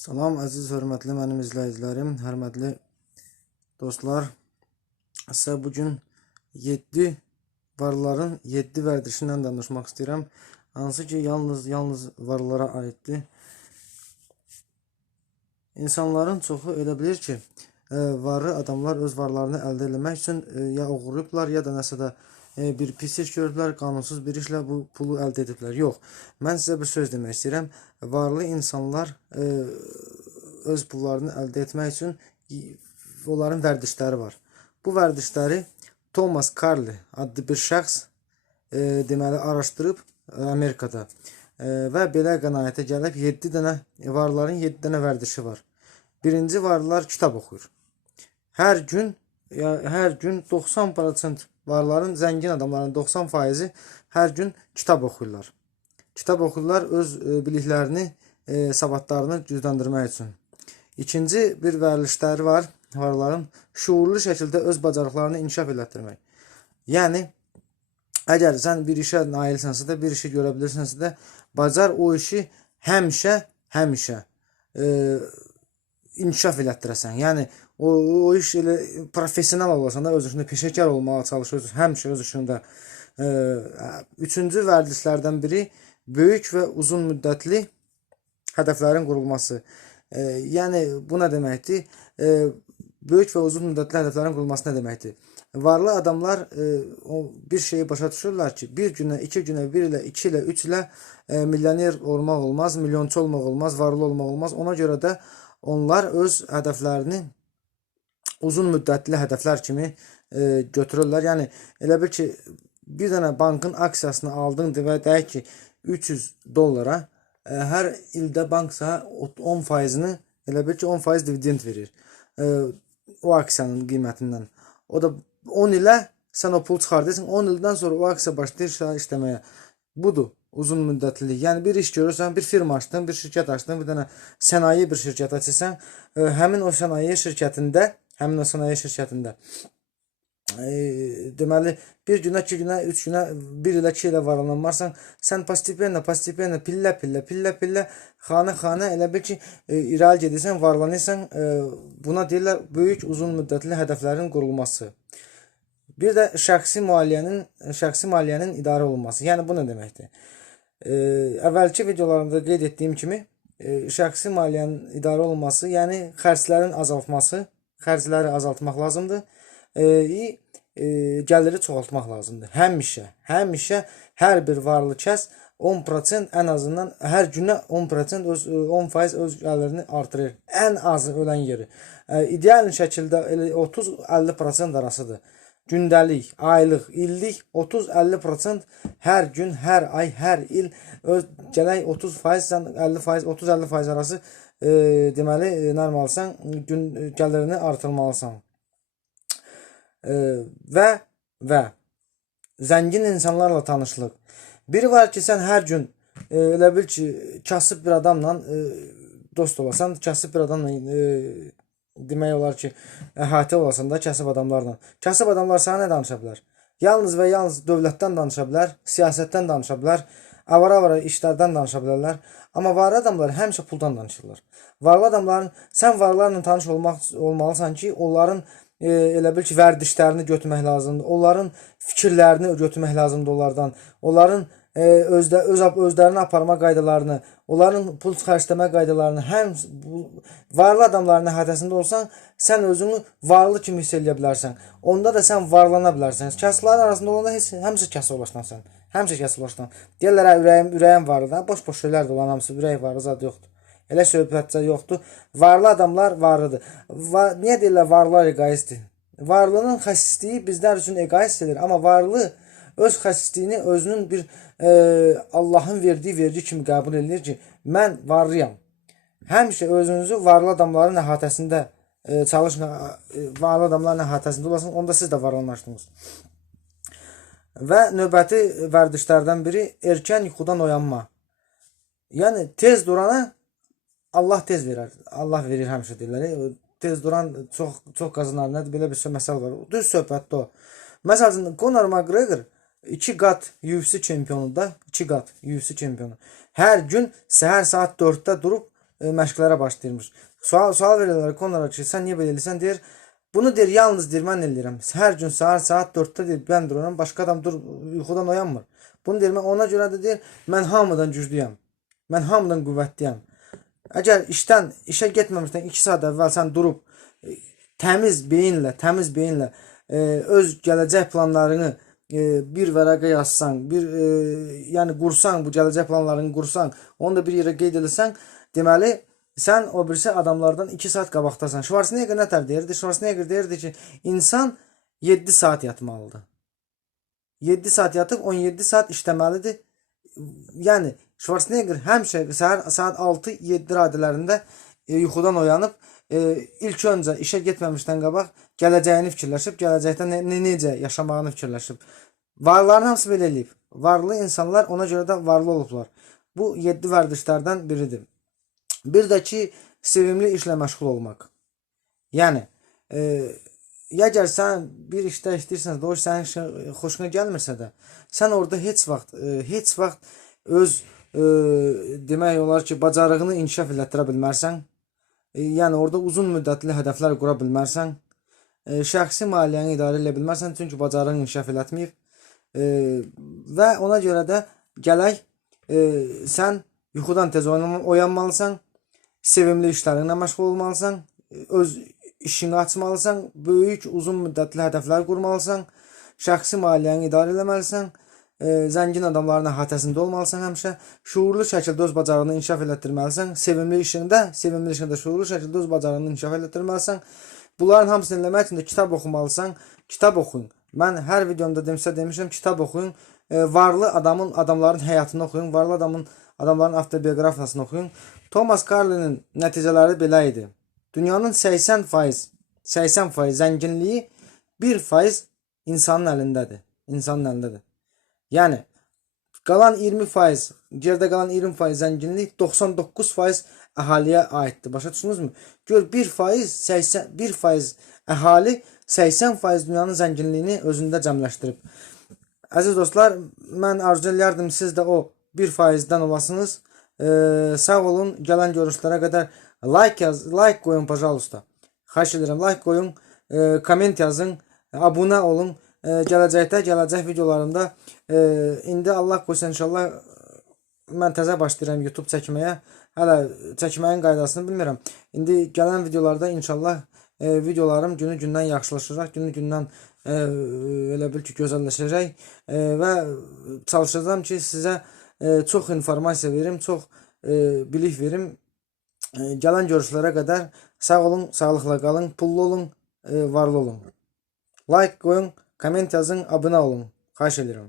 Salam əziz hörmətli mənim izləyicilərim, hörmətli dostlar. Sizə bu gün 7 varların 7 vərdişindən danışmaq istəyirəm. Hansı ki, yalnız yalnız varlara aiddir. İnsanların çoxu elə bilir ki, e, varı adamlar öz varlarını əldə etmək üçün e, ya oğurlayıblar, ya da nəsə bir pis iş qanunsuz bir işlə bu pulu əldə ediblər. Yox. Mən sizə bir söz demək istəyirəm. Varlı insanlar e, öz pullarını əldə etmək üçün onların vərdişləri var. Bu vərdişləri Thomas Carly adlı bir şəxs e, deməli araşdırıb e, Amerikada e, və belə qənaətə gəlib 7 dənə varların 7 dənə vərdişi var. Birinci varlılar kitab oxuyur. Hər gün ya hər gün 90% varların zəngin adamların 90%-i hər gün kitab oxuyurlar. Kitab oxuyurlar öz e, biliklərini, e, savadlarını gücləndirmək üçün. İkinci bir vərdişləri var varların şuurlu şəkildə öz bacarıqlarını inkişaf elətdirmək. Yəni əgər sən bir işə nailsənsə də, bir işi görə bilirsənsə də, bacar o işi həmişə, həmişə e, inkişaf elətdirəsən. Yəni o, o iş elə professional olasan da öz işində peşəkar olmağa çalış, öz həmişə öz işində. E, üçüncü vərdişlərdən biri böyük və uzun müddətli hədəflərin qurulması. E, yəni bu nə deməkdir? E, böyük və uzun müddətli hədəflərin qurulması nə deməkdir? Varlı adamlar e, o bir şeyi başa düşürlər ki, bir günə, iki günə, bir ilə, iki ilə, üç ilə e, milyoner olmaq olmaz, milyonçu olmaq olmaz, varlı olmaq olmaz. Ona görə də onlar öz hədəflərini uzun müddətli hədəflər kimi e, götürürlər. Yəni elə bil ki, bir dənə bankın aksiyasını aldın və deyək ki, 300 dollara e, hər ildə bank sənə 10%-ni elə bil ki, 10% dividend verir. E, o aksiyanın qiymətindən. O da 10 ilə sən o pul çıxardırsan, 10 ildən sonra o aksiya başlayır işləməyə. Budur uzun müddətli. Yəni bir iş görürsən, bir firma açdın, bir şirkət açdın, bir dənə sənaye bir şirkət açırsan, ə, həmin o sənaye şirkətində, həmin o sənaye şirkətində ə, deməli bir günə, iki günə, üç günə, bir ilə, iki ilə varlanmarsan, sən postepenna, postepenna, pillə, pillə, pillə, pillə, xanə, xanə elə bil ki, ə, irəli gedirsən, varlanırsan, buna deyirlər böyük uzun müddətli hədəflərin qurulması. Bir də şəxsi maliyyənin, şəxsi maliyyənin idarə olunması. Yəni bu nə deməkdir? E, videolarımda qeyd etdiyim kimi, e, şəxsi maliyyənin idarə olunması, yəni xərclərin azaltması, xərcləri azaltmaq lazımdır. E, e, gəliri çoxaltmaq lazımdır. Həmişə, həmişə hər bir varlı kəs 10% ən azından hər günə 10% öz 10% öz gəlirini artırır. Ən azı ölən yeri. E, ideal şəkildə elə 30-50% arasıdır. Gündəlik, aylıq, illik 30-50% hər gün, hər ay, hər il öz gələk 30% sən 50% 30-50% arası e, deməli e, normalsan gün gəlirini artırmalısan. E, və və zəngin insanlarla tanışlıq. Biri var ki, sən hər gün e, elə bil ki, kasıb bir adamla e, dost olasan, kasıb bir adamla e, demək olar ki, əhatə olasan da kasıb adamlarla. Kasıb adamlar sənə nə danışa bilər? Yalnız və yalnız dövlətdən danışa bilər, siyasətdən danışa bilər, avara-avara işlərdən danışa bilərlər. Amma varlı adamlar həmişə puldan danışırlar. Varlı adamların sən varlarla tanış olmaq olmalısan ki, onların e, elə bil ki, vərdişlərini götürmək lazımdır. Onların fikirlərini götürmək lazımdır onlardan. Onların özdə öz özlərini aparma qaydalarını, onların pul xərcləmə qaydalarını həm varlı adamların əhatəsində olsan, sən özünü varlı kimi hiss edə bilərsən. Onda da sən varlana bilərsən. Kasıbların arasında olanda heç həmişə kasıb olasın. Həmişə kasıb olasın. Deyirlər hə, ürəyim ürəyim var da, boş-boş şeylər də olan hamısı ürək var, zad yoxdur. Elə söhbətcə yoxdur. Varlı adamlar varlıdır. Va niyə deyirlər varlılar egoistdir? Varlının xəsisliyi bizlər üçün egoist edir, amma varlı öz xəsisliyini özünün bir e, Allahın verdiyi vergi kimi qəbul edir ki, mən varlıyam. Həmişə özünüzü varlı adamların əhatəsində e, çalışın, e, varlı adamların əhatəsində olasınız, onda siz də varlanlaşdınız. Və növbəti vərdişlərdən biri erkən yuxudan oyanma. Yəni tez durana Allah tez verər. Allah verir həmişə deyirlər. E, Tez duran çox çox qazanar. Nədir belə bir sö- məsəl var. Düz söhbətdir o. Məsəl üçün Conor McGregor 2 qat UFC çempionu da, 2 qat UFC çempionu. Hər gün səhər saat 4-də durub e, məşqlərə başlayırmış. Sual sual verirlər onlara ki, sən niyə belə bunu deyir yalnız deyir mən eləyirəm. Hər gün səhər saat 4-də deyir mən dururam, başqa adam dur yuxudan oyanmır. Bunu deyir mən ona görə də deyir mən hamıdan güclüyəm. Mən hamıdan qüvvətliyəm. Əgər işdən işə getməmişdən 2 saat əvvəl sən durub e, təmiz beyinlə, təmiz beyinlə e, öz gələcək planlarını e, bir vərəqə yazsan, bir e, yəni qursan, bu gələcək planlarını qursan, onu da bir yerə qeyd etsən, deməli sən o birisi adamlardan 2 saat qabaqdasan. Schwarzenegger nə tər deyirdi? Schwarzenegger deyirdi ki, insan 7 saat yatmalıdır. 7 saat yatıb 17 saat işləməlidir. Yəni Schwarzenegger həmişə səhər saat 6-7 radələrində e, yuxudan oyanıb e, ilk öncə işə getməmişdən qabaq gələcəyini fikirləşib, gələcəkdə nə, nə, necə yaşamağını fikirləşib. Varların hamısı belə eləyib. Varlı insanlar ona görə də varlı olublar. Bu 7 vərdişlərdən biridir. Bir də ki, sevimli işlə məşğul olmaq. Yəni, e, əgər sən bir işdə işləyirsən, o iş sənin işin xoşuna gəlmirsə də, sən orada heç vaxt, e, heç vaxt öz e, demək olar ki, bacarığını inkişaf elətdirə bilmərsən. E, yəni orada uzun müddətli hədəflər qura bilmərsən. E, şəxsi maliyyəni idarə edə bilmərsən, çünki bacarığın inkişaf elətməyib. E, və ona görə də gələk sən yuxudan tez oyanma- oyanmalısan, sevimli işlərinlə məşğul olmalısan, öz işini açmalısan, böyük, uzun müddətli hədəflər qurmalısan, şəxsi maliyyəni idarə etməlisən, zəngin adamların əhatəsində olmalısan həmişə, şuurlu şəkildə öz bacarığını inkişaf elətdirməlisən, sevimli işində, sevimli işində şuurlu şəkildə öz bacarığını inkişaf elətdirməlisən. Bunların hamısını eləmək üçün də kitab oxumalısan, kitab oxuyun. Mən hər videomda demişsə demişəm, kitab oxuyun. E, varlı adamın, adamların həyatını oxuyun, varlı adamın, adamların avtobiografiyasını oxuyun. Thomas Carly'nin nəticələri belə idi. Dünyanın 80%, 80% zənginliyi 1% insanın əlindədir. İnsanın əlindədir. Yəni qalan 20%, geridə qalan 20% zənginlik 99% əhaliyə aiddir. Başa düşdünüzmü? Gör 1% 80 1% əhali 80% dünyanın zənginliyini özündə cəmləşdirib. Əziz dostlar, mən arzu edirdim siz də o 1%-dən olasınız. Ee, sağ olun. Gələn görüşlərə qədər like yaz, like qoyun pожалуйста. Xahiş edirəm, like qoyun, e, komment yazın, abunə olun. E, gələcəkdə, gələcək videolarımda e, indi Allah qoysa inşallah mən təzə başlayıram YouTube çəkməyə. Hələ çəkməyin qaydasını bilmirəm. İndi gələn videolarda inşallah e, videolarım günü-gündən yaxşılaşacaq, günü-gündən e, elə bil ki, gözəlləşəcək e, və çalışacağam ki, sizə e, çox informasiya verim, çox e, bilik verim. E, gələn görüşlərə qədər sağ olun, sağlıqla qalın, pullu olun, e, varlı olun. Like qoyun, коммент жазың, абына болың. Қайшелерің.